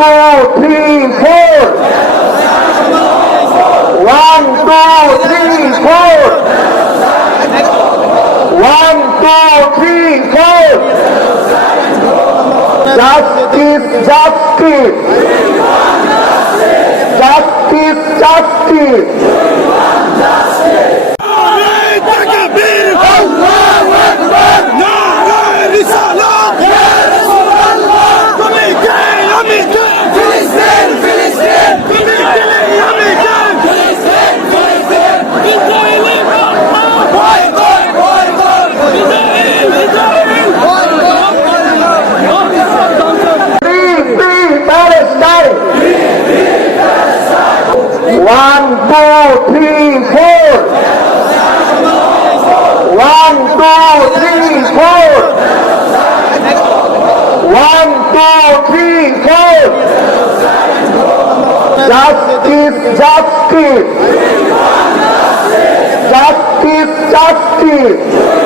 two, three, four. One, two, three, four. One, two, three, four. Justice, justice. Justice, justice. Three, four. One, two, three, four. One, two, three, four. Justice, justice. Justice, justice.